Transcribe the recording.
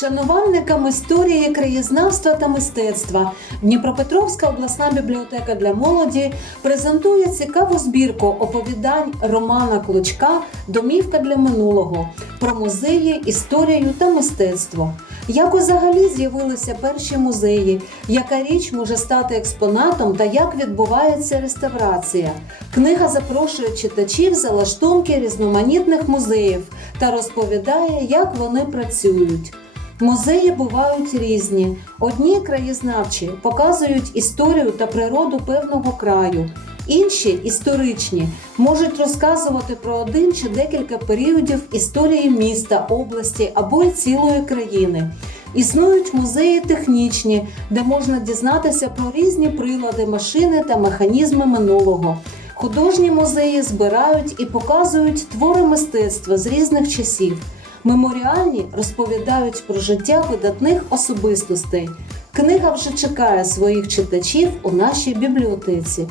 Шанувальникам історії, краєзнавства та мистецтва Дніпропетровська обласна бібліотека для молоді презентує цікаву збірку оповідань Романа Клочка Домівка для минулого про музеї, історію та мистецтво. Як взагалі з'явилися перші музеї, яка річ може стати експонатом та як відбувається реставрація? Книга запрошує читачів за лаштунки різноманітних музеїв та розповідає, як вони працюють. Музеї бувають різні. Одні краєзнавчі показують історію та природу певного краю, інші історичні можуть розказувати про один чи декілька періодів історії міста, області або й цілої країни. Існують музеї технічні, де можна дізнатися про різні прилади, машини та механізми минулого. Художні музеї збирають і показують твори мистецтва з різних часів. Меморіальні розповідають про життя видатних особистостей. Книга вже чекає своїх читачів у нашій бібліотеці.